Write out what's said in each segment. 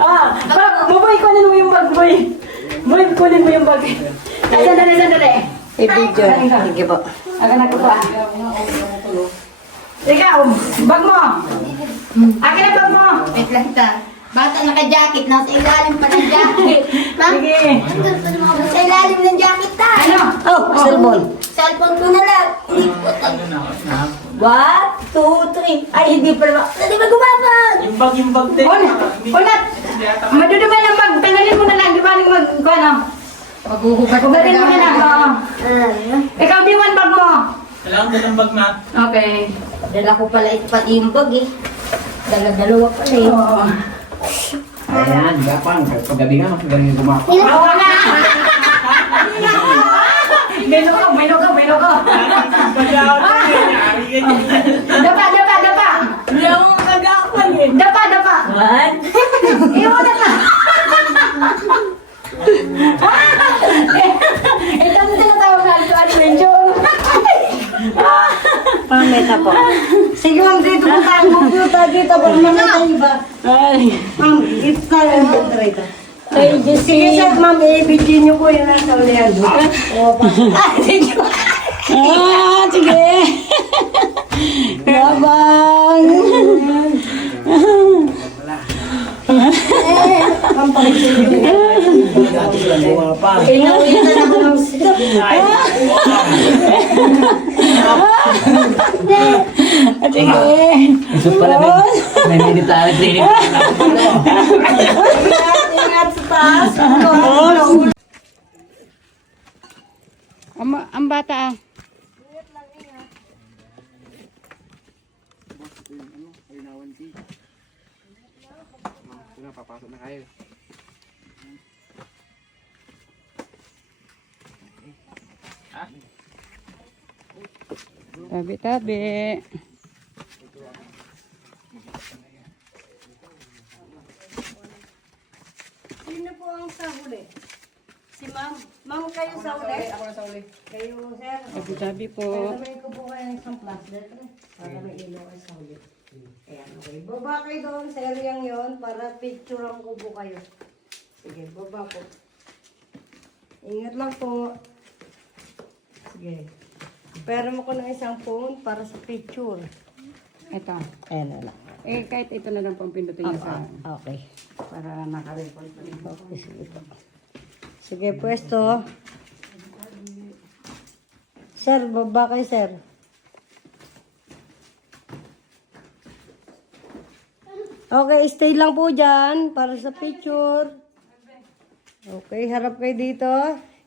Ops! Boy, kunin mo yung bag, boy. Boy, kunin mo yung bag. Ay, sandali. I-video. Sige po. Akin ako pa. Ikaw, bag mo. Akin ang bag mo. Wait lang ta. Bata naka-jacket, nasa ilalim pa ng jacket. Sige. Sa ilalim ng jacket ta. Ano? Oh, cellphone. Cellphone ko na lang. 1, 2, 3. Ay, hindi pa naman. Hindi ba gumabag? Yung bag din. Unat. Madudumi lang bag. Tanggalin mo na lang. Di ba ano? Maghuhubat Ugarin mo na lang. Oo. Ikaw, Diwan, bag mo. Kailangan dalang bag na. Okay. Dala ko pala ito pati yung bag eh. Dala-dalawa pala eh. Oo. Ayan, gapang. Paggabi nga, mas galing gumapa. Oo na. May logo. Dapa. Hindi ako magagapan eh. Dapa. 1. Iwanat na. Ito ang tinatawag na adventure. Pameta po. Sige, ma'am, dito po tayo computer dito. Para naman iba. Ay. Ma'am, dito tayo computer dito. Sige, sir, ma'am, i-video nyo po yung nasa ulihan doon. Sige. Sige. Labang. Ma'am, pakisig yung pinaulit na ako ng sikap. Sige. Isip pala may military training. Ingat sa taas. Ang bata ah. Papasok na kayo. Tabi. Sino po ang sa huli? Si ma'am. Ma'am, kayo sa huli? Ako na sa huli. Kayo, sir. Tabi po. May ko po kayo ng isang plastic. Para may ilaw kayo sa huli. Ayan, okay. Baba kayo doon sa areang yon para picturean ko po kayo. Sige, baba po. Ingat lang po. Sige. Pero mo ko ng isang phone para sa picture. Ito. Ayan na lang. Kahit ito na lang pang pindutin niya sa Okay. para naka-record pa rin. Okay, sige po. Sige, pwesto. Sir, baba kayo, sir. Okay, stay lang po dyan para sa picture. Okay, harap kayo dito.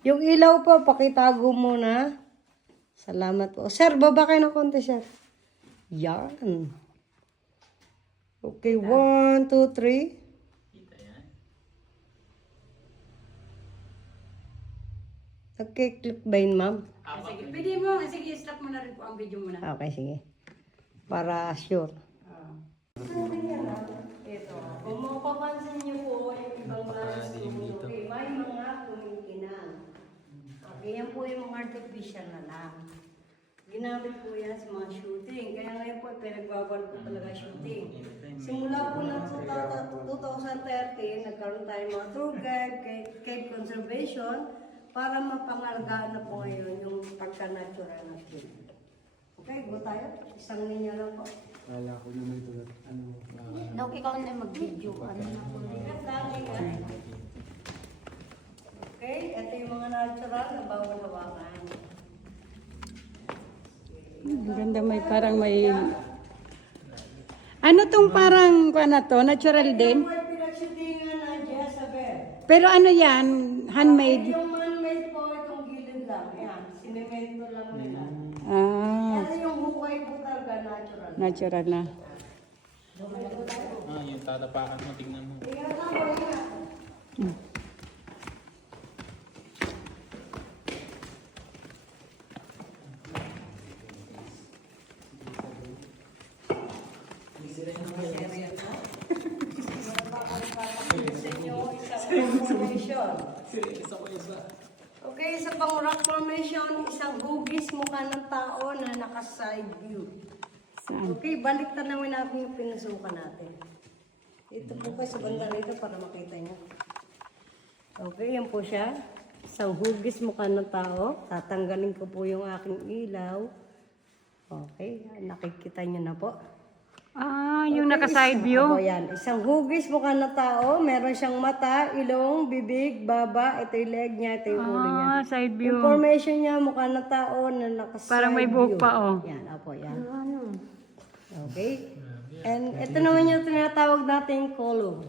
Yung ilaw po, pakitago muna. Salamat po. Sir, baba kayo ng konti, sir. Yan. Okay, 1, 2, 3. Nagkiklik ba yun, ma'am? Sige, pwede mo. Sige, stop mo na rin po ang video muna. Okay, sige. Para sure. Ito. Kung mapapansin niyo po yung ibang mga studio, okay, may mga kumikinan. Okay, yan po yung mga artificial na lang. Ginamit po yan sa mga shooting. Kaya ngayon po, pinagbabal po talaga shooting. Simula po na sa 2013, nagkaroon tayo mga tour guide, cave conservation, para mapangalagaan na po ngayon yung pagka-natural natin. Okay, go tayo. Isang linya lang po. Kala ko naman ito. Dok, ikaw na mag-video. Ano na po na Ingat lang, ingat. Okay, ito yung mga natural na bawal hawakan. Ang ganda, may ano tong parang ano to, natural din? Ito po ay pinagsitingan na Jezebel. Pero ano yan, handmade? Yung man-made po, itong gilid lang. Ayan, sinemento lang nila. Pero yung hukay po talaga natural. Natural na. Yung tatapakan mo, tingnan mo. Ingat lang po, ingat. Okay, isa pang rock formation, isang hugis mukha ng tao na naka-side view. Saan? Okay, baliktad naman natin yung pinasukan natin. Ito po kayo sa banda rito para makita nyo. Okay, yan po siya. Isang hugis mukha ng tao. Tatanggalin ko po yung aking ilaw. Okay, nakikita nyo na po. Ah, yung Okay, naka-side view? Opo, yan. Isang hugis mukha ng tao. Meron siyang mata, ilong, bibig, baba. Ito yung leg niya, ito yung ulo niya. Ah, side view. Information niya mukha ng tao na naka-side Parang may buhok view. pa, oh. Yan, opo, yan. Okay? And ito naman yung tinatawag nating column.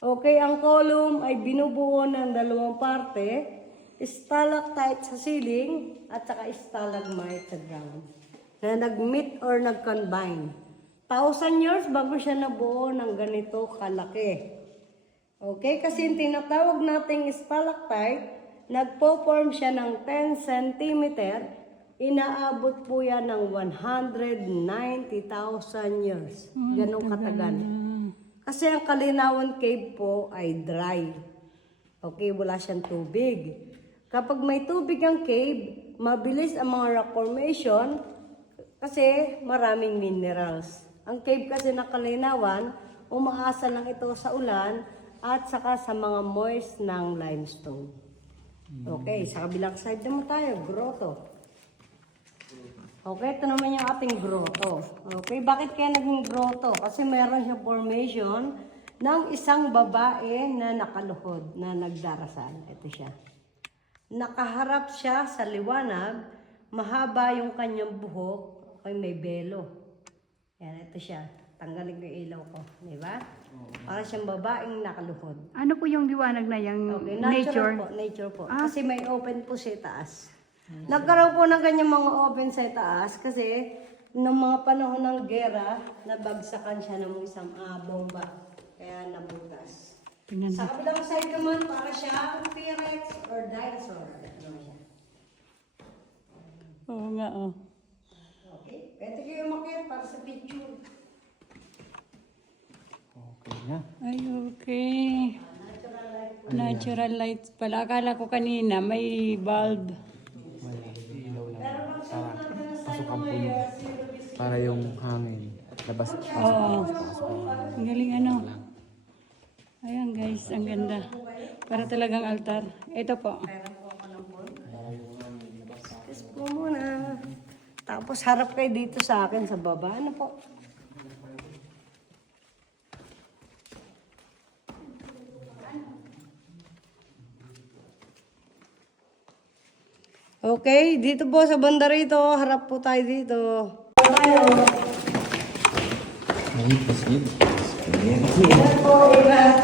Okay, ang column ay binubuo ng dalawang parte. Stalactite sa ceiling at saka stalagmite sa ground. Na nag-meet or nag-combine. 1,000 years bago siya nabuo ng ganito kalaki. Okay, kasi yung tinatawag nating stalactite, nagpo-form siya ng 10 cm. Inaabot po yan ng 190,000 years. Ganong katagal. Kasi ang Kalinawan Cave po ay dry. Okay, wala siyang tubig. Kapag may tubig ang cave, mabilis ang mga rock formation kasi maraming minerals. Ang cave kasi ng Kalinawan, umaasa lang ito sa ulan at saka sa mga moist ng limestone. Okay, sa kabilang side naman tayo, grotto. Okay, ito naman yung ating grotto. Okay, bakit kaya naging grotto? Kasi mayroon siyang formation ng isang babae na nakaluhod, na nagdarasal. Ito siya. Nakaharap siya sa liwanag, mahaba yung kanyang buhok, okay, may belo. Yan, ito siya. Tanggalin ko yung ilaw ko. Di ba? Para siyang babaeng nakaluhod. Ano po yung liwanag na yung Okay, nature? Nature po. Ah. Kasi may open po sa taas. Nagkaroon po ng kanyang mga open sa taas kasi noong mga panahon ng gera, nabagsakan siya ng isang bomba. Kaya nabutas. Tingnan Sa kabilang side naman, para siyang T-Rex or dinosaur. Ano siya? Oo nga, oh. Okay? Pwede kayo umakyat para sa picture. Okay na. Ay, okay. Natural light pala. Akala ko kanina may bulb. Pasukan po yung, para yung hangin. Labas. Oo. Ang galing ano. Ayan guys, ang ganda. Para talagang altar. Ito po. Kiss po muna. Tapos harap kayo dito sa akin sa baba. Ano po? Okay, dito po sa banda rito. Harap po tayo dito. Ingat po, ingat.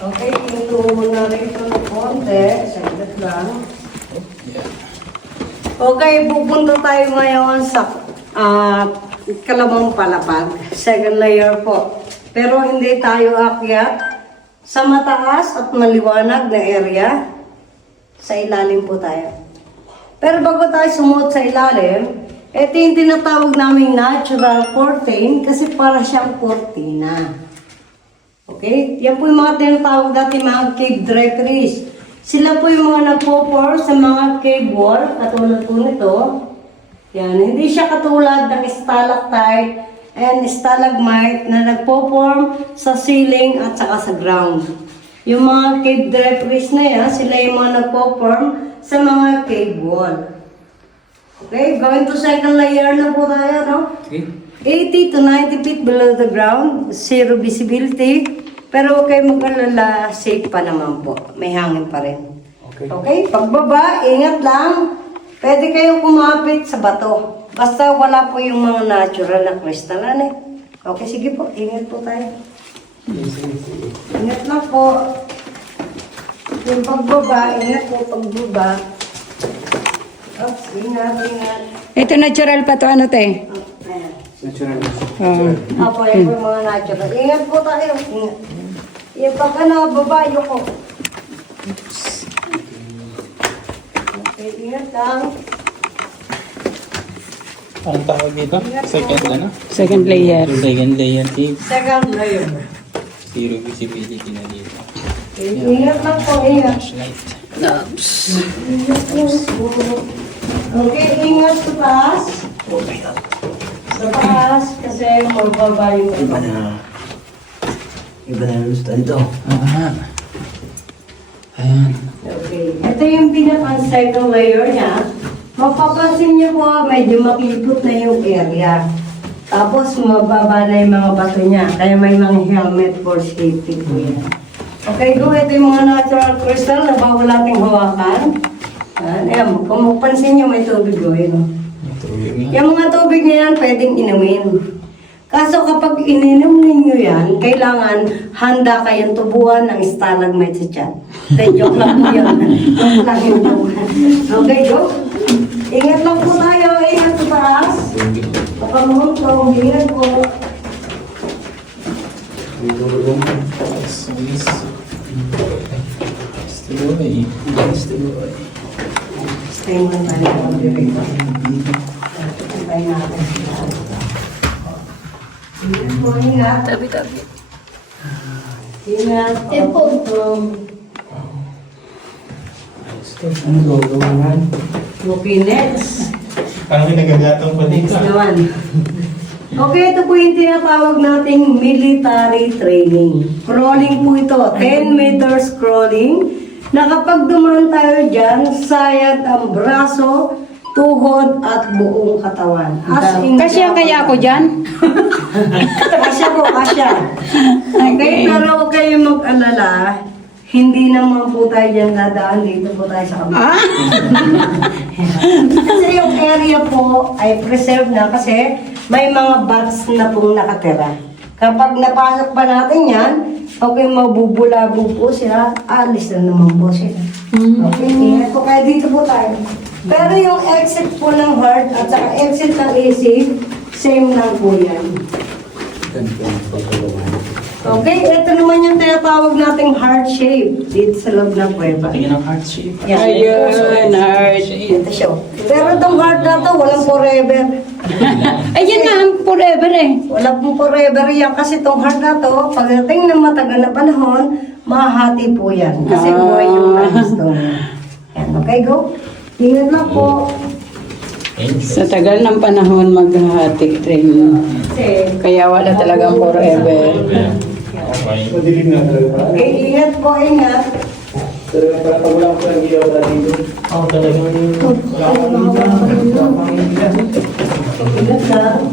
Okay, ito muna rito ng konti. Saglit lang. Okay, pupunta tayo ngayon sa Kalamang Palapag. Second layer po. Pero hindi tayo akyat sa mataas at maliwanag na area. Sa ilalim po tayo. Pero bago tayo sumuot sa ilalim, ito yung tinatawag naming natural curtain kasi para siyang cortina. Okay? Yan po yung mga tinatawag dati mga cave draperies. Sila po yung mga nagpo-pour sa mga cave wall, katulad po nito. Yan, hindi siya katulad ng stalactite and stalagmite na nagpo-form sa ceiling at saka sa ground. Yung mga cave draperies na yan, sila yung mga nagpo-form sa mga cave wall. Okay, going to second layer na po tayo, no? Okay. 80 to 90 feet below the ground, zero visibility. Pero huwag kayo mag-alala, safe pa naman po. May hangin pa rin. Okay. Okay, pagbaba, ingat lang. Pwede kayong kumapit sa bato. Basta wala po yung mga natural na kristalan eh. Okay, sige po. Ingat po tayo. Ingat lang po. Yung pagbaba, ingat po pagbaba. Oops, ingat, ingat. Ito natural pa to, ano te? Ayan. Natural. Oo. Apo, yan po yung mga natural. Ingat po tayo. Ingat. Yung pag babayo ko. Okay, ingat lang. Anong tawag dito? Second ano? Second layer. Second layer cave. Second layer. Zero visibility na dito. Ingat lang po, ingat. Flashlight. Ingat lang po. Okay, ingat sa taas. Sa taas, kasi mababa yung Iba na yung gusto dito. Ayan. Okay. Ito yung pinaka-second layer niya. Mapapansin niyo po, medyo makipot na yung area. Tapos mababa na yung mga bato niya. Kaya may mga helmet for safety po yan. Okay, go. Ito yung mga natural crystal na bawal nating hawakan. Ayan, kung mapansin niyo, may tubig o yun. Yung mga tubig na yan, pwedeng inumin. Kaso kapag ininom ninyo yan, kailangan handa kayong tubuan ng stalagmite sa tiyan. Joke lang po yun. Joke lang yung tubuan. Okay, go. Ingat lang po tayo. Ingat sa taas. Papamuntong. Ingat po. Stiloy. Stiloy. Stay mo na tayo. Tayo natin. Ingat po, ingat. Tabi-tabi. Ingat. Papamuntong. Ano gawin? Okay, next. Parang may nagagatong pa dito. Next naman. Okay, ito po yung tinatawag nating military training. Crawling po ito. 10 meters crawling. Na kapag dumaan tayo dyan, sayad ang braso, tuhod at buong katawan. Kasya kaya ako dyan? Kasya po, kasya. Okay, pero huwag kayong mag-alala. Hindi naman po tayo dyan dadaan. Dito po tayo sa kabila. Kasi yung area po ay preserved na kasi may mga bats na pong nakatira. Kapag napasok pa natin yan, okay, mabubulabog po sila, alis na naman po sila. Okay, ingat po kayo. Dito po tayo. Pero yung exit po ng heart at saka exit ng AC, same lang po yan. Okay, ito naman yung tinatawag nating heart shape dito sa loob ng kuweba. Tingin ang heart shape. Yan. Ayun, heart. Ito siya. Pero itong heart na to, walang forever. Ayun na ang forever eh. Wala pong forever yan kasi itong heart na to, pagdating ng matagal na panahon, mahahati po yan. Kasi buhay yung limestone. Yan, okay, go. Ingat lang po. Sa tagal ng panahon maghahati rin. Kasi, Kaya wala talagang forever. Okay. okay, ingat po, ingat. Oh, talagang Ingat lang.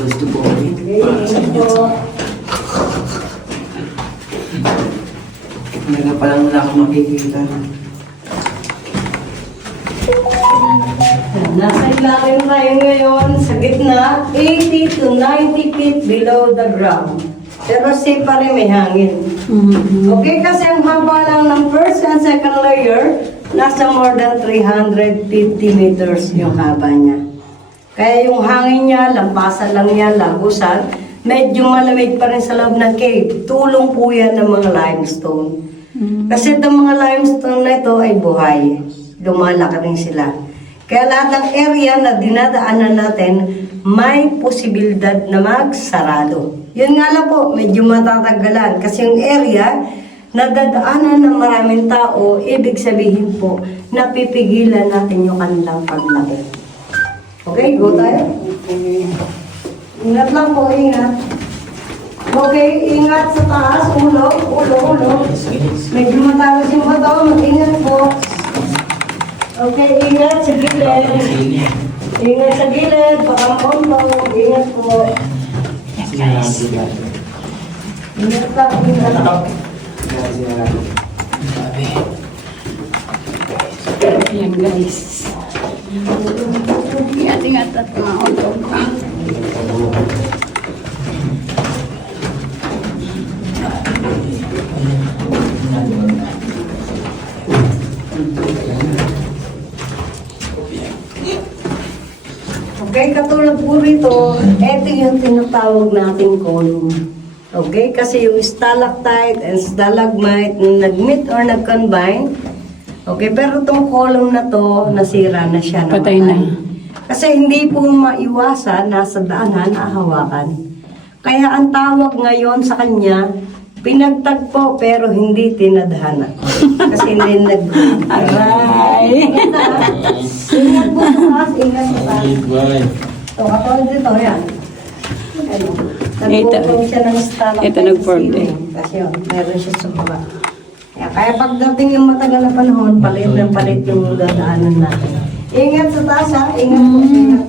Gusto po. Okay, ingat po. Talaga palang wala akong makikita. Nasa ilalim tayo ngayon sa gitna, 80 to 90 feet below the ground. Pero safe pa rin, may hangin. Okay, kasi ang haba lang ng first and second layer, nasa more than 350 meters yung haba niya. Kaya yung hangin niya, lampasan lang niya, lagusan, medyo malamig pa rin sa loob ng cave. Tulong po yan ng mga limestone. Kasi itong mga limestone na ito ay buhay. Lumalaki rin sila. Kaya lahat ng area na dinadaanan natin, may posibilidad na magsarado. Yun nga lang po, medyo matatagalan. Kasi yung area na dadaanan ng maraming tao, ibig sabihin po, napipigilan natin yung kanilang paglaki. Okay, go tayo. Ingat lang po, ingat. Okay, ingat sa taas, ulo. Medyo matalas yung bato, mag-ingat po. Okay, ingat sa gilid. Ingat sa gilid, pakampong, ingat po. Ingat lang, ingat. Ayan guys. Ingat-ingat at mga utog pa. Okay, katulad po rito, ito yung tinatawag nating column. Okay, kasi yung stalactite and stalagmite nag-meet or nag-combine. Okay, pero itong column na to, nasira na siya. Patay na. Kasi hindi po maiwasan, nasa daanan, hawakan. Kaya ang tawag ngayon sa kanya, Pinagtagpo pero hindi tinadhana. Kasi hindi Aray. Ingat po taas, ingat po taas. Goodbye. So, katulad dito, yan. Ano, nag-form siya ng stalactite. Ito, nag-form din. Kasi yun, meron siya sa baba. Kaya pagdating yung matagal na panahon, palit ng palit yung dadaanan natin. Ingat sa taas ha, ingat po, ingat.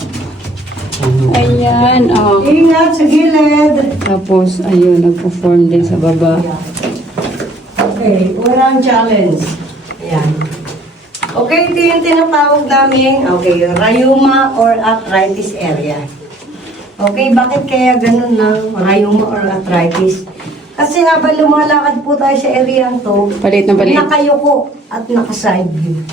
Ayan, oh. Ingat sa gilid. Tapos, ayun, nagpo-form din sa baba. Okay, unang challenge. Ayan. Okay, ito yung tinatawag namin, okay, rheuma or arthritis area. Okay, bakit kaya ganun na rheuma or arthritis? Kasi habang lumalakad po tayo sa area to, Palit na palit. nakayuko at naka-side view.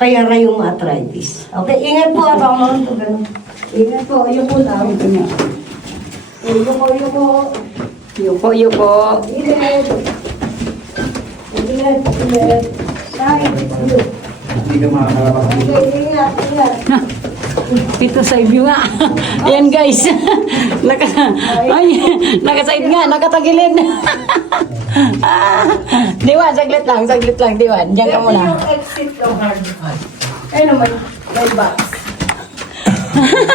Kaya rheuma arthritis. Okay, ingat po habang mga ito ganun. Ingat po, yuko lang. Ito nga. Yuko, yuko. Yuko, yuko. Gilid. Gilid, gilid. Side view. Hindi ka makakalabas dito. Okay, ingat, ingat. Ito side view nga. Ayan guys. Nakaside nga, nakatagilid. Diwan, saglit lang, Diwan. Diyan ka muna. Ito yung exit ng hard part. Ayun naman, may box.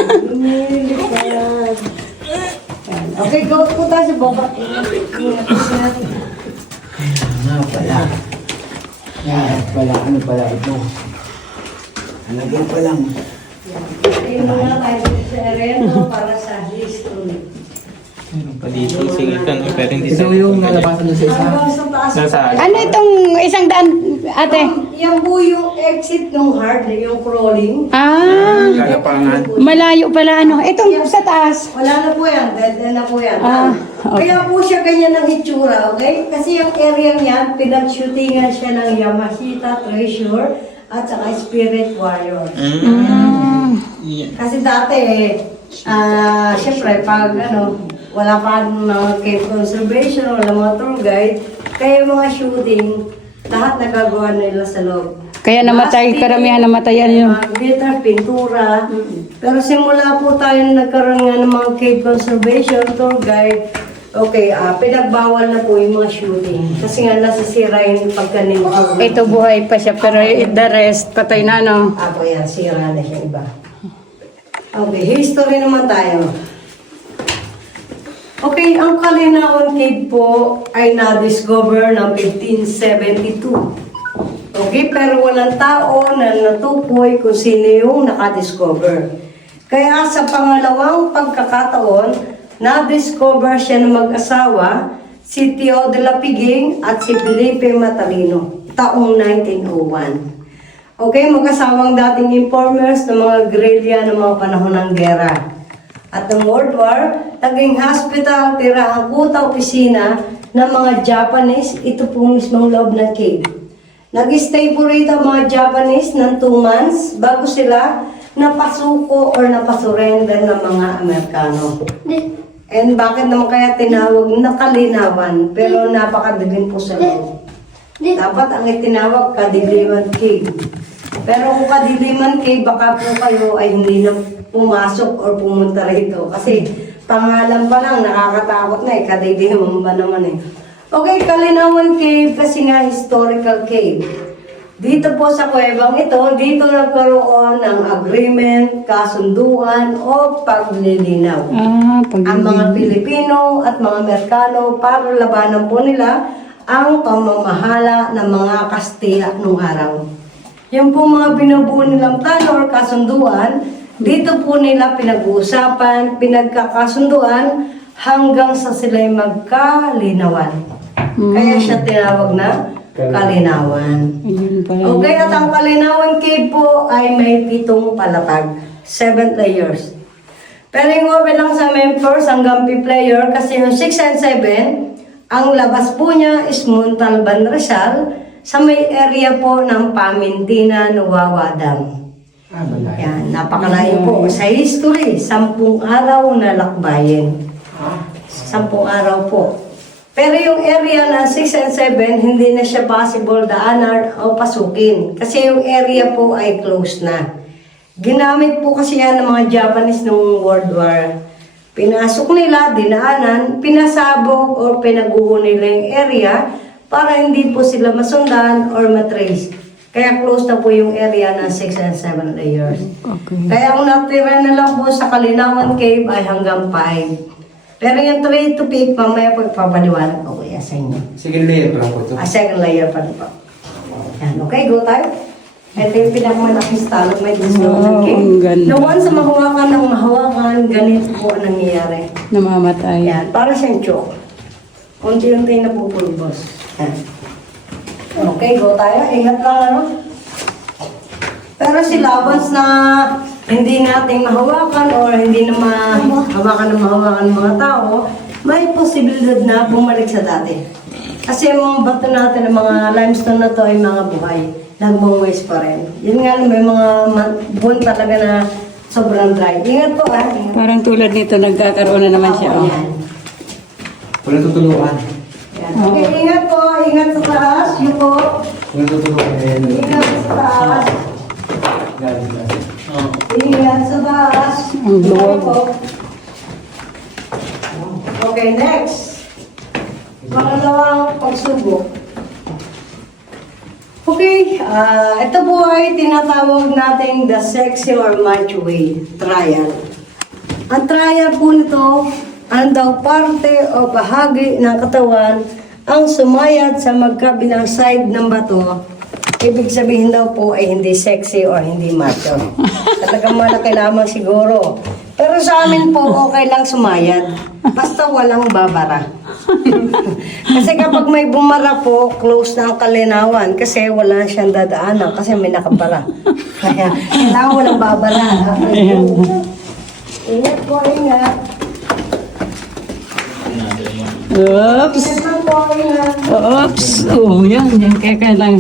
Lumilipad. Yan. Okay, go po tayo sa baba. Ingat. Nga pala. Yan pala. Ano pala ito? Halagyan pa lang. Ayun muna tayo sa area para sa history. Meron pa dito. Sige ka, no? Pero hindi Ito yung nalabasan doon sa isa. Hanggang sa taas. Nasa Ano itong 100, ate? Yan po yung exit ng hard, yung crawling. Ah, Kagapangan. malayo pala ano. Itong sa taas. Wala na po yan, dead end na po yan. Ah, okay. Kaya po siya ganyan ng hitsura, okay? Kasi yung area niyan, pinag-shootingan siya ng Yamashita Treasure at saka Spirit Warrior. Yeah. Kasi dati, syempre, pag wala pa mga cave conservation, wala mga tour guide, kaya yung mga shooting, lahat nagagawa nila sa loob. Kaya namatay, karamihan namatayan yun. Glitter, pintura. Pero simula po tayo nagkaroon nga ng mga cave conservation, tour guide, okay, pinagbawal na po yung mga shooting. Kasi nga nasisira yung pagka-nature. Ito buhay pa siya, pero the rest, patay na no. Ako yan, sira na siya iba. Okay, history naman tayo. Okay, ang Kalinawan Cave po ay na-discover ng 1572. Okay, pero walang tao na natukoy kung sino yung nakadiscover. Kaya sa pangalawang pagkakataon, na-discover siya ng mag-asawa, si Teodela Piging at si Felipe Matalino, taong 1901. Okay, mag-asawang dating informers ng mga guerrilla ng mga panahon ng gera. At ng World War, naging hospital, tirahan kuta, opisina ng mga Japanese, ito po mismong loob ng cave. Nag-stay po rito ang mga Japanese ng 2 months bago sila napasuko or napasurrender ng mga Amerikano. And bakit naman kaya tinawag na Kalinawan, pero napakadilim po sa loob. Dapat ang itinawag Kadiliman Cave. Pero kung Kadiliman Cave, baka po kayo ay hindi na pumasok or pumunta rito. Kasi pangalan pa lang, nakakatakot na eh. Kadiliman ba naman eh. Okay, Kalinawan Cave kasi nga historical cave. Dito po sa kuwebang ito, dito nagkaroon ng agreement, kasunduan o paglilinaw. Ang mga Pilipino at mga Amerikano para labanan po nila ang pamamahala ng mga Kastila nung araw. Yung po mga binubuo nilang plano or kasunduan, dito po nila pinag-uusapan, pinagkakasunduan hanggang sa sila'y magkalinawan. Kaya siya tinawag na Kalinawan. Ayun pala. Okay, at ang Kalinawan Cave po ay may 7 palatag, 7 layers. Pero yung open lang sa members hanggang player kasi yung 6 and 7, ang labas po niya is Montalban Rizal sa may area po ng Pamintina, Nuwawa Dam. Yan, napakalayo po. Sa history, 10 araw na lakbayin. 10 araw po. Pero yung area na 6 and 7, hindi na siya possible daanan o pasukin. Kasi yung area po ay closed na. Ginamit po kasi yan ng mga Japanese noong World War. Pinasok nila, dinaanan, pinasabog o pinaguho nila yung area para hindi po sila masundan or matrace. Kaya close na po yung area ng 6 and 7 layers. Okay. Kaya ang natira na lang po sa Kalinawan Cave ay hanggang 5. Pero yung 3 to 5, mamaya po ipapaliwanag ko kuya sa inyo. Second layer pa lang po ito. Second layer pa rin po. Yan, okay, go tayo. Ito yung pinakamalaking stalagmite ng Kalinawan Cave. ang ganda. The one sa mahawakan ng mahawakan, ganito po ang nangyayari. Namamatay. Yan, para siyang choke. Unti-unti na pupulbos. Yan. Okay, go tayo. Ingat lang ano. Pero si Labans na hindi nating mahawakan o hindi na mahawakan ng mga tao, may posibilidad na bumalik sa dati. Kasi yung mga bato natin, ng mga limestone na to ay mga buhay. Nagmumuwis pa rin. Yun nga, may mga buwan talaga na sobrang dry. Ingat po Ingat. Parang tulad nito, nagkakaroon na naman siya. Oh. Yan. Walang tutuluan. Yan. Okay, ingat po. Ingat sa taas. Yung po. Walang tutuluan. Ingat sa taas. Galing. Ingat sa taas. Ang luwag. Okay, next. Pangalawang pagsubok. Okay, ito po ay tinatawag nating the sexy or macho way trial. Ang trial po nito, ang daw parte o bahagi ng katawan ang sumayad sa magkabilang side ng bato. Ibig sabihin daw po ay hindi sexy or hindi macho. Talagang malaki lamang siguro. Pero sa amin po, okay lang sumayad. Basta walang babara. Kasi kapag may bumara po, close na ang Kalinawan. Kasi wala siyang dadaanan. Kasi may nakabara. Kaya kailangan walang babara. Ingat po, ingat. Oops. Ingat lang po, ingat. Oops. Oh, yan. Yan. Kaya lang.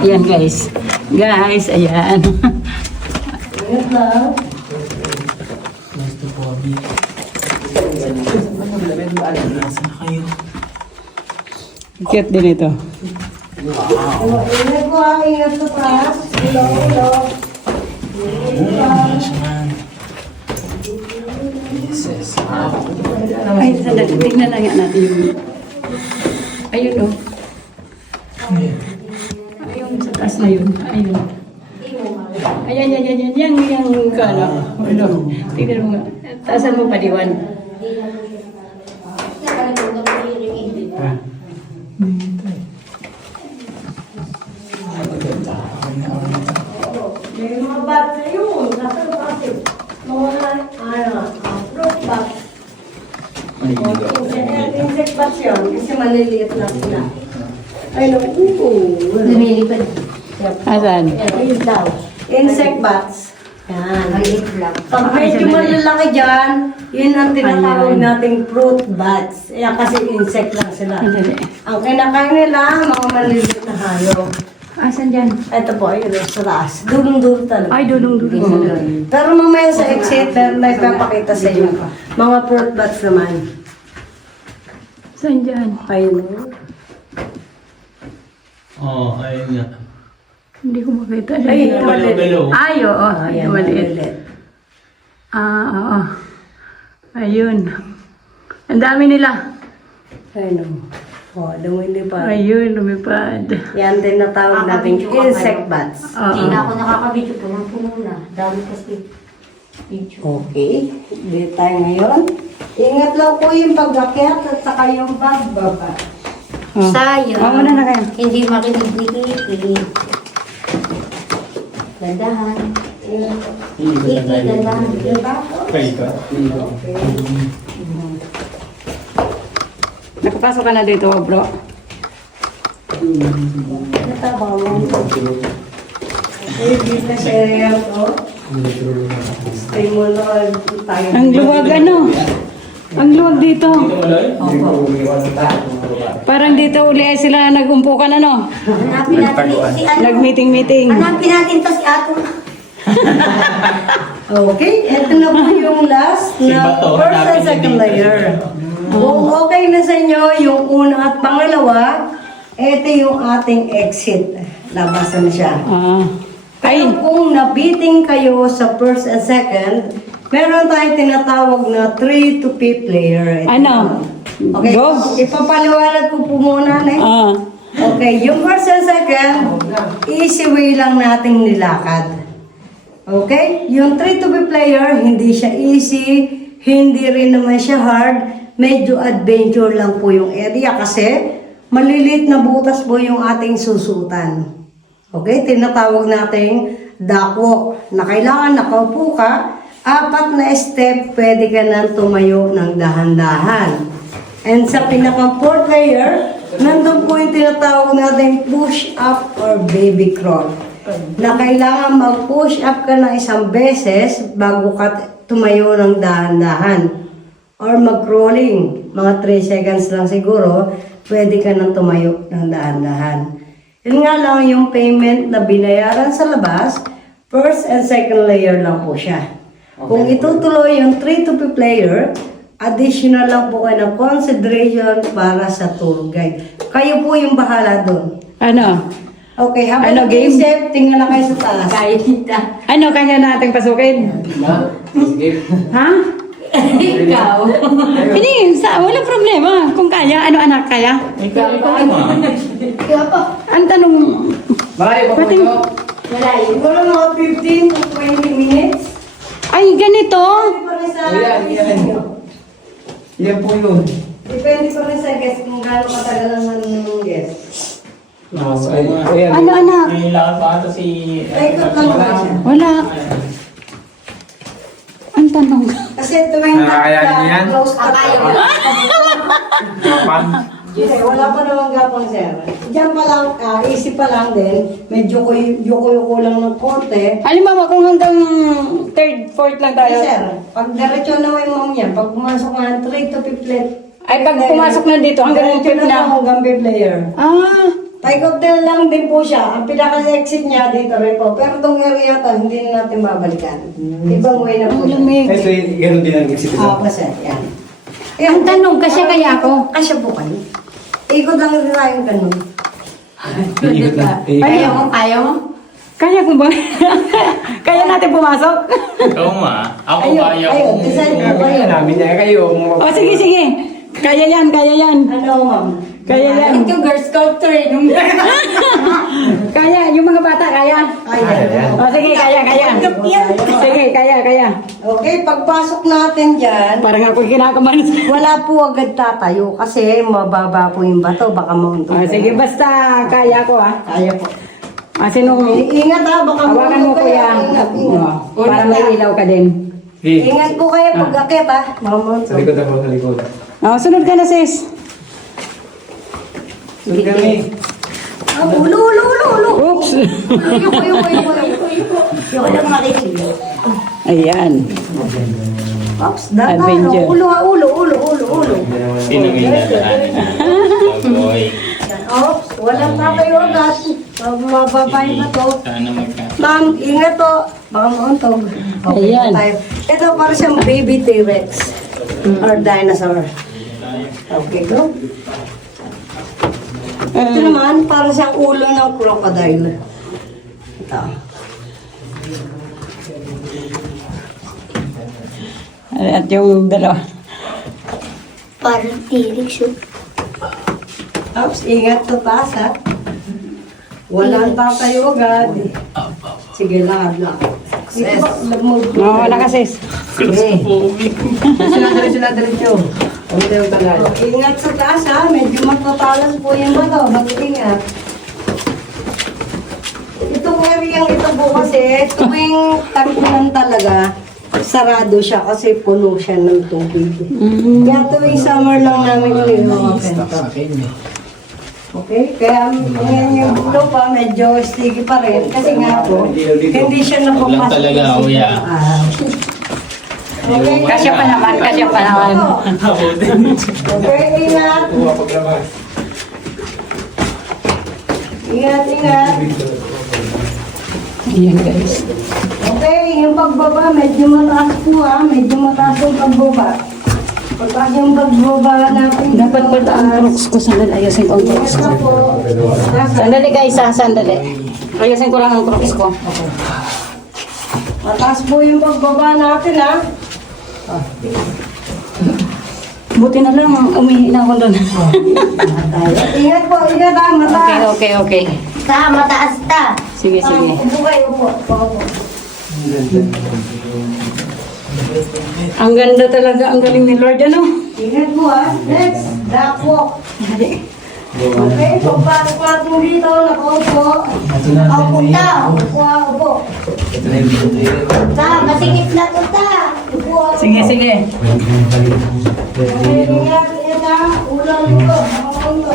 Ayan, guys. Guys, ayan. Ingat lang. Nasaan na kayo? Cute din ito. Ingat po, ingat sa taas. Hello, hello. Ay, sandali. Tignan lang yan natin yung... Ayun, oh. Ayun, sa taas na yun. Ayun. Ayan, yan, yan, yan, yan, yan, ano. Ano. Tignan mo nga. Taasan mo pa, Diwan. May mga bat na yun. Nasa kasi. Mga, fruit bat. Insect bat yun. Kasi maliliit lang sila. Ay, naku. Lumilipad. Asan? Ayun daw. Insect bats. Yan. Maliit lang. Pag medyo malalaki dyan, yun ang tinatawag nating fruit bats. Yan kasi insect lang sila. Sandali. Ang kinakain nila, mga maliliit na hayop. Asan dyan? Ito po, ayun, sa taas. Dulong-dulo talaga. Ay, dulong-dulong. Pero mamaya sa exit, may papakita sa inyo. Mga fruit bats naman. Saan dyan? Ayun. Oo, ayun nga. Hindi ko makita. Ay, Galaw, maliit. galaw. Ay, oo. Ayan, Yung maliit. maliit. Oo. Ayun. Ang dami nila. Ayun. Oh, lumilipad. Ayun, lumipad. Yan din natawag nating insect bats. Hindi Oo. na ako nakakabidyo po ng pumuna. Dami kasi video. Okay, dito tayo ngayon. Ingat lang po yung pag-akyat at saka yung pagbaba. Oh. Sayang. Oo, muna na kayo. Hindi makinig-ikili. Dandahan. Iki, dandahan. Diba? Kayo ka? Nakapasok ka na dito, bro. Natabang mo. Okay, business area to. Stay mo lang tayo. Ang luwag, ano? Ang luwag dito. Parang dito uli ay sila nag-umpukan, ano? Hanapin natin si ano. Nag-meeting-meeting. Hanapin natin to si Ato. Okay, ito na po yung last na Bato, first and hanapin second niyo dito. layer. Kung okay na sa inyo yung una at pangalawa, ito yung ating exit. Labasan siya. Ah. Ay, kung nabiting kayo sa first and second, Meron tayong tinatawag na 3 to P player. Ito. Ano? Okay, Go. ipapaliwanag ko po muna na. Ah. Okay, yung first and second, easy way lang nating nilakad. Okay? Yung 3 to P player, hindi siya easy, hindi rin naman siya hard, medyo adventure lang po yung area kasi malilit na butas po yung ating susutan. Okay? Tinatawag nating duck walk na kailangan nakaupo ka, 4 na step, pwede ka nang tumayo ng dahan-dahan. And sa pinaka-4th layer, nandun po yung tinatawag natin push up or baby crawl. Na kailangan mag-push up ka ng isang beses bago ka tumayo ng dahan-dahan. Or mag-crawling, mga 3 seconds lang siguro, pwede ka nang tumayo ng dahan-dahan. Yun nga lang yung payment na binayaran sa labas, first and second layer lang po siya. Kung itutuloy yung 3 to P player, additional lang po kayo ng consideration para sa tour guide. Kayo po yung bahala doon. Ano? Okay, habang Ano, game? nag-iisip, tingnan lang kayo sa taas. Ano kaya nating pasukin? Ha? Ikaw. Hindi, wala problema. Kung kaya, ano anak kaya? Ikaw ma. Ang tanong, Malayo pa po Pating- ito. Siguro mga 15 to 20 minutes. ay ganito. Depende pa rin sa Yan. Yan po yun. Depende pa rin sa guest kung gaano katagal ang guest. Ayan. Ano anak? May lakad pa ata si... Ikot lang ba siya? Wala. Ang tanong. Kasi tuwing Nakakayanin niyo yan? close ka tayo. Pan. Kasi wala pa namang gapang sir. Diyan pa lang, easy pa lang din. Medyo yuko-yuko lang ng konti. Halimbawa kung hanggang third, fourth lang tayo. Yes, sir. Pag diretso na yung mom yan, pag pumasok ka ng 3 to 5 plate, Ay pag pumasok na dito hanggang diretso fifth na na. hanggang 5 player. Ah, Taikot din lang din po siya. Ang pinaka-exit niya dito rin po. Pero itong area to, hindi na natin babalikan. Ibang way na po. ang lamig. Ay, so ganun din ang exit ito. Sir. Yan. Ang tanong, kasya kaya ako? Kasya po kayo. Ikot lang din tayong ganun. Iikot lang. Kaya mo, kaya mo? Kaya ko ba? Kaya natin pumasok? Ikaw ma. Ako Ayun, kaya ayun, ko. design po kayo. Kaya namin niya. Kayo. O sige, sige. Kaya yan, kaya yan. Ano, ma'am? Kaya yan. Ito, girl scout training. Kaya, yung mga bata, kaya. Kaya. O sige, kaya, kaya. Sige, kaya, kaya. Okay, pagpasok natin dyan, Parang ako kinakaman. wala po agad tatayo kasi mababa po yung bato, baka mauntog. O sige, basta kaya ko ah. Kaya po. Sinong Ingat ha, baka hawakan mo mauntog kuya. Ingat, ingat. O, para may ilaw ka din. Ingat po kayo pag-akit ha. Baka Sa mauntog. likod ako, sa likod. O, sunod ka na sis. Sunod kami. Ulo. Oops. Yung lang makikita. Ayan. Ops, data. Adventure. Ulo. Sino may nadaanan? Boy. Ops, walang tatayo agad. Mababay na to. Sana magka... Ma'am, ingat to. Baka mauntog. Okay, Ayan. tayo. Ito para siyang baby T-Rex. Or dinosaur. Okay, go. Ito naman, para siyang ulo ng crocodile. Ito. At yung dalawa. Parang tirik siya. Ops, ingat to taas ha. Walang tatayo agad. Sige, lakad. Dito ba, mag-move. No, wala ka sis. Sige. Sila diretso. Kami tayo tagal. Ingat sa taas ha, medyo matatalas po yung bato. Mag-ingat. Itong area ito po kasi, tuwing tag-ulan talaga, sarado siya kasi puno siya ng tubig. Kaya tuwing summer lang namin ito. Okay? Kaya ngayon yung lupa medyo sticky pa rin kasi nga po, hindi siya napapasok. Walang talaga, kuya. Okay? Kasya pa naman, kasya pa naman. Okay, ingat. Ingat. Ayan guys. Okay, yung pagbaba, medyo mataas po ha. Medyo mataas yung pagbaba. Pagkas yung pagbaba natin. Dapat pala ang crooks ko. Sandali, ayusin ko ang crooks ko. Ito po. Sandali guys, sandali. Ayusin ko lang ang crooks ko. Mataas po yung pagbaba natin, ha? Buti na lang, umihi na ako doon. Ingat po, ingat ha, mataas. Okay. Ta, mataas ta. Sige. Upo kayo, upo. Upo. Ang ganda talaga, ang galing ni Lord, ano? Ingat po, ha? Next, duck walk. Okay, pagpasok natin dito, nakaupo. Upo ta, upo. Ta, masingit na to ta. Upo. Sige. Okay, ingat ha. Ulang ulo, ulo.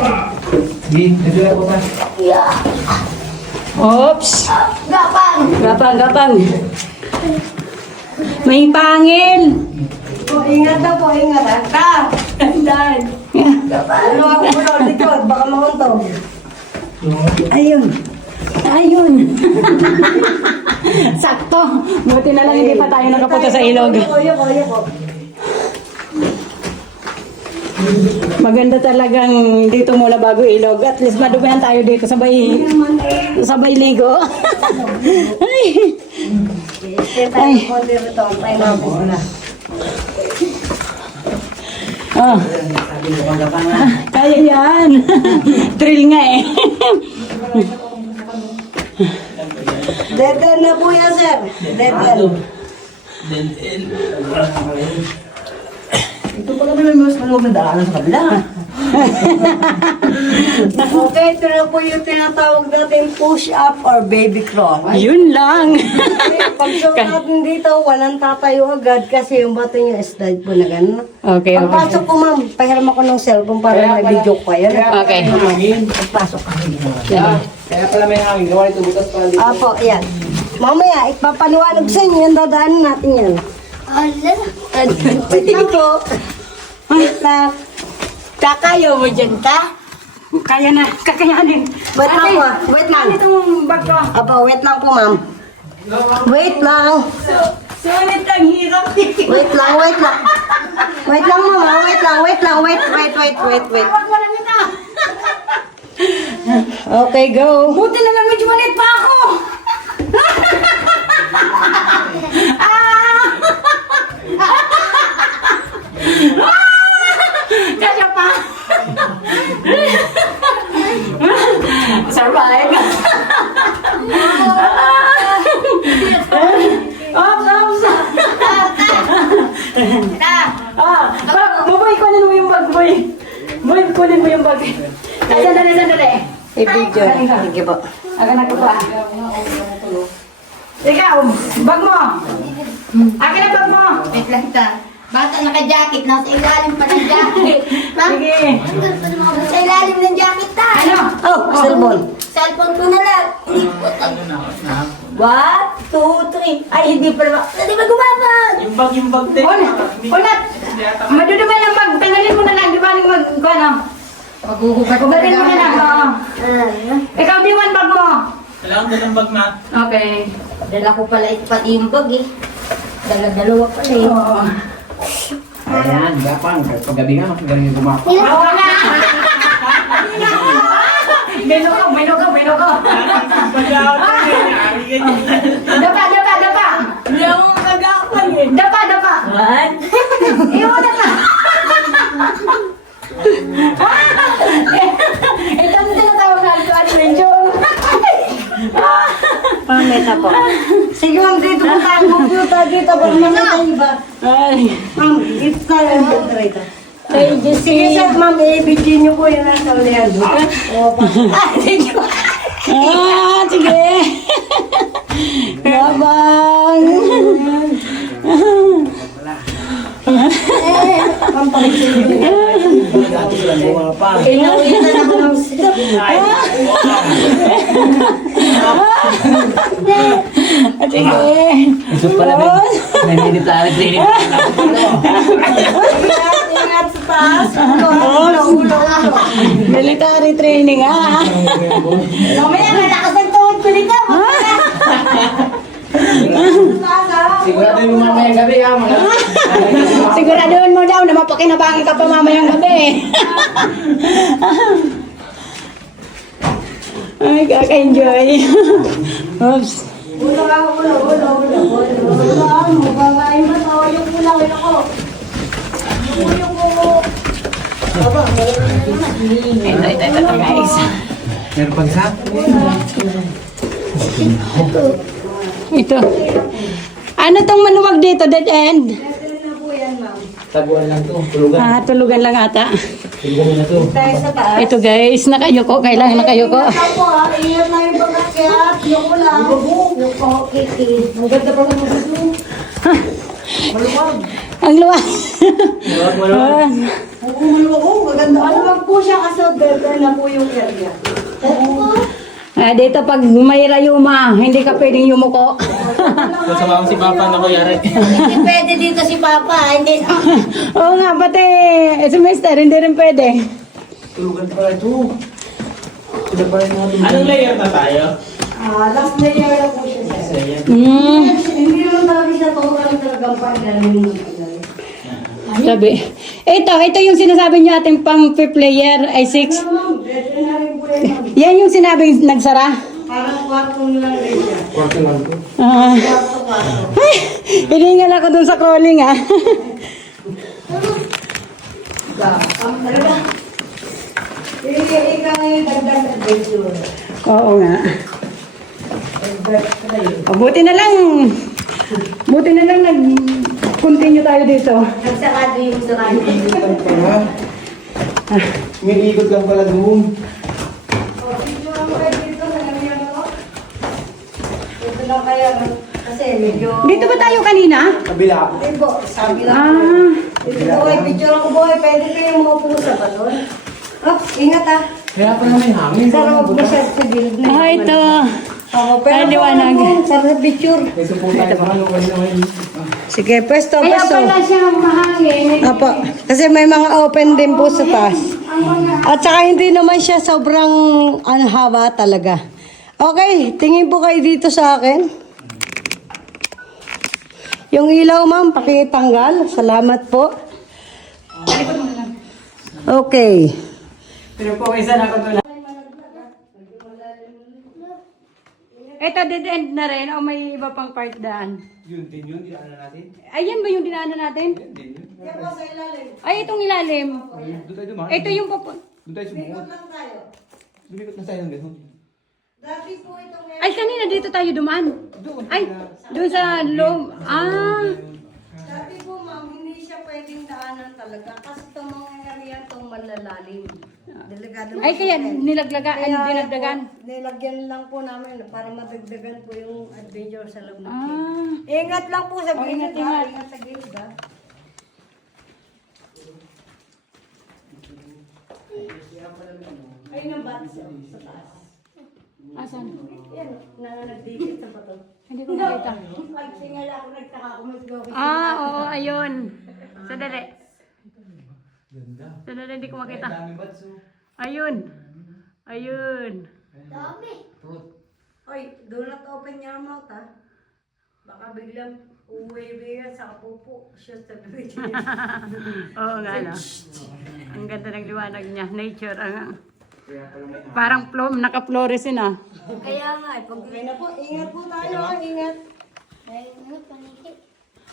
Oops! Gapang. Gapang. May pangil! Po, ingat na po, ingat ha. Ta, tandaan. Ulo ang ulo, likod, baka mauntog. Ayun! Sakto! Buti na lang hindi pa tayo nakapunta sa ilog. Ayoko. Maganda talagang dito mula bago ilog. At least madumihan tayo dito sabay ligo. Ay! Tayo po dito, tayo na po na. Oh. Kaya yan. Thrill nga eh. Dead end na po yan, sir. Dead end. Ito pala naman mas maluwag na daanan sa kabila. Okay, ito na po yung tinatawag natin push up or baby crawl. Yun lang. Pag show natin dito, walang tatayo agad kasi yung bato niya slide po na gano'n. Okay. Pagpasok po, ma'am, pahiram ako ng cellphone para may video ko yan. Okay. Pagpasok ka. Kaya pala may hangin. Gawa ito butas pala dito. Apo, yan. Mamaya, ipapaliwanag sa inyo yung dadaanan natin yan. Ala. Pwede po. Wait lang. Kakayo mo dyan ta? Kaya na. Kakayanin. Wait lang po. Wait lang. Itong bag ko. Apo, wait lang po, ma'am. Wait lang. Sulit ang hirap. Wait lang. Wait lang, mama. Wait lang. Wait. Okay, go. Buti na lang medyo maliit pa ako. Kasya pa. Survive. Ops. Boy, kunin mo yung bag, boy. Boy, kunin mo yung bag. Ay, sandali. I-video. Sige po. Agan ako pa. Ikaw, bag mo. Akin ang bag mo. Wait lang ta. Bata naka-jacket. Nasa ilalim pa ng jacket. Ha? Sige. Sa ilalim ng jacket ta. Ano? Oh, cellphone. Cellphone ko na lang. Hindi po. 1, 2, 3. Ay, hindi pa naman. Hindi ba gumabag? Yung bag din. Unat. Madudumay ng bag. Tanggalin mo na lang. Di ba nang mag... Ano? Magugubad mo na lang. Oo. Ikaw, Diwan, bag mo. Kailangan ko ng bag na. Okay. Dala ko pala ito pati yung bag eh. Dala-dalawa pala eh. Oo. Ayan, gapang. Paggabi nga, galing yung gumapa. Oo nga. May lugaw. Dapa. Hindi ako magagapan eh. Dapa. What? Iwan na ka. Ito ang tinatawag na adventure. Pameta po. Sige, ma'am, dito po tayo. Pupunta dito. Pag mamita iba. Ay. Ma'am, dito tayo. Dito. Ay, Sige, sir, ma'am, i-video nyo po yung nasa ulihan. Sige. Labang. Inawitan ako ng step. Sige. Ito pala may military training. Ingat sa taas. Ulo. Military training, ha? Mamaya malakas ang tuhod ko nito. Sigurado yung mamayang gabi ha. Siguraduhin mo daw na mapakinabangan ka pa mamayang gabi. Ay, kaka-enjoy. Oops. Ulo ka, ulo. Mabagayin ba to? Yung ulang ito ko. Yung ko. Ito guys. Meron pang isa? Ito. Ano tong maluwag dito, dead end? Ito na po yan, ma'am. Taguan lang to. Tulugan. Tulugan lang ata. Tulugan na to. Tayo sa taas. Ito guys, nakayuko. Kailangan nakayuko. Ingat po ha. Ingat na yung pagkakyat. Yung ulang. Yung po, kiki. Ang ganda pa ng gusto. Ang luwag. Maluwag po siya kasi better na po yung area. Dito pag may rayuma, hindi ka pwedeng yumuko. Kasama ko si Papa na kuyari. Hindi pwede dito si Papa. Hindi. Oo nga, pati semester, hindi rin pwede. Tulugan pala ito. Sila pa rin mga tulugan. Anong layer na tayo? Last layer na po siya, sir. Hindi naman talaga siya total talagang pag-galing. Sabi. Ito yung sinasabi niyo ating pang fifth layer ay 6. Better na rin po yan, ma'am. Yan yung sinabing nagsara. Parang kwarto lang rin siya. Kwarto lang to. Kwarto. Ay, hiningal ako dun sa crawling ah. Talaga. Ikaw ngayon dagdag adventure. Oo nga. Dagdag. Buti na lang nag-continue tayo dito. Nagsarado yung sarado. May ikot lang pala doon. Picture mo kayo dito sa nangyayang ko. Dito lang kaya kasi medyo... Dito ba tayo kanina? Kabila. Hindi po, sabi lang po. Ah, Dito boy, picture ko boy, pwede kayo maupo sa balon. Oh, ingat ah. Kaya pala may hangin. Sarap masyad sa build na. ito. Ako, pero Liwanag. sarap picture. May supo tayo sa ano. Sige, pwesto, Kaya pwesto. pala siya mahangin. Apo, kasi may mga open din po sa taas. At saka hindi naman siya sobrang haba talaga. Okay, tingin po kayo dito sa akin. Yung ilaw ma'am, pakitanggal. Salamat po. Okay. Pero po, isa na ako doon. Ito, dead end na rin o may iba pang part daan? Yun din yun, di ano natin? Ayan ba yung dinaanan natin? Yun din yun. Ay, itong ilalim. Doon tayo dumaan. Ito yung papun... Doon tayo sumuot. Lumikot na tayo ng gano'n. Ay, kanina dito tayo dumaan. Ay, doon sa loob. Ah, Dati po ma'am, hindi siya pwedeng daanan talaga kasi itong mga area itong malalalim. Delikado. ay kaya nilaglaga, ay dinagdagan. Nilagyan lang po namin para madagdagan po yung adventure sa loob ng cave. Ah, Ingat lang po sa Oh, gilid. ingat, ha? ingat. Ingat sa gilid ha. Ayun ang bats sa taas. asan? Yan, nagdikit sa bato. Hindi ko makita. Ay, tingala ako nagtaka kung mas gawin. Ah, oo, ayun. Sandali. Sandali, hindi ko makita. Ayun. Ayun. Oy, do not open your mouth ha. Baka biglang uwi-uwi sa kapupo. Siya sa bibig. Oo nga, no? Ang ganda ng liwanag niya. Nature, parang naka-fluorescent ah. Kaya nga, pag Okay na po, ingat po tayo ha, ingat.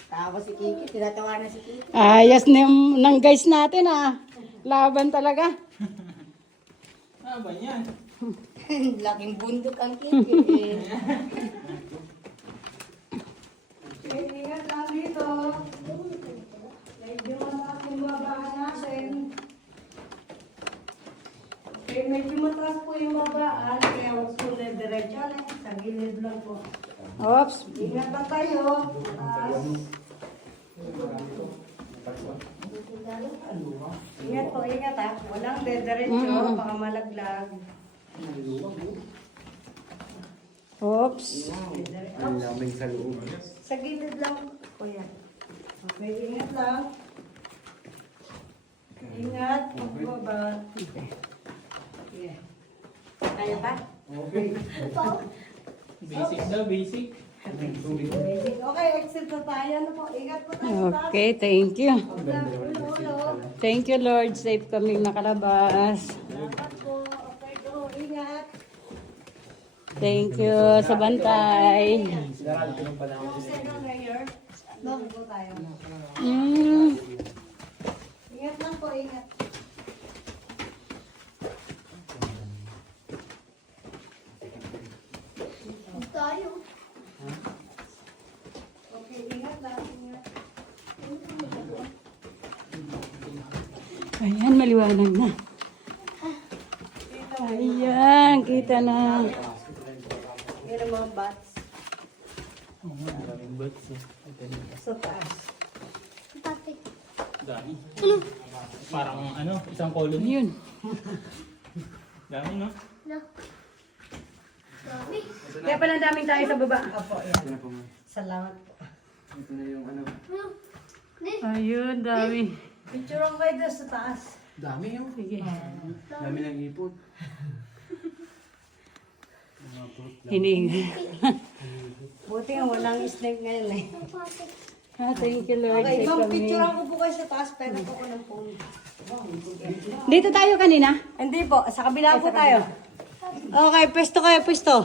tapos si Kiki, tinatawa na si Kiki. Ayos ng guys natin ah. Laban talaga. Ano ba yan? Laking bundok ang Kiki. Okay, ingat lang dito. Medyo mataas yung babaan natin. Okay, medyo mataas po yung babaan, kaya huwag po na diretso na. Sa gilid lang po. Oops. Ingat pa tayo. Mataas. Ingat po, ingat ha. Walang diretso, baka malaglag. Oops. Ang lamig sa loob. Sa gilid lang, kuya. Okay, ingat lang. Ingat, pagbaba. Yeah. Kaya ba? Basic daw, basic. Okay, exit na tayo. Ano po? Ingat po tayo. Okay, thank you. Ulo. Thank you, Lord. Safe kaming nakalabas. Salamat po. Okay, go. Ingat. Thank you sa bantay. Doon po tayo. Mm. Ingat lang po, ingat. Tayo. Okay, ingat lang, ingat. Ayan, maliwanag na. Ayan, kita na. Meron mga bats Maraming bats eh. sa taas. Dami. Parang ano, isang colony. Yun. Dami, no? Kaya pala daming tayo sa baba. Apo, yan. Salamat po. Ito na yung ano. Ayun, dami. Picture ang kayo doon sa taas. Dami yung. Sige. Dami ng ipot. Hining. Buti nga walang snake ngayon eh. Thank you, Lord. Okay, sa ma'am, kami. picture ako po kayo sa taas, pero po ko ng phone. Dito tayo kanina. Hindi po, sa kabila po tayo. Okay, pwesto kayo, pwesto.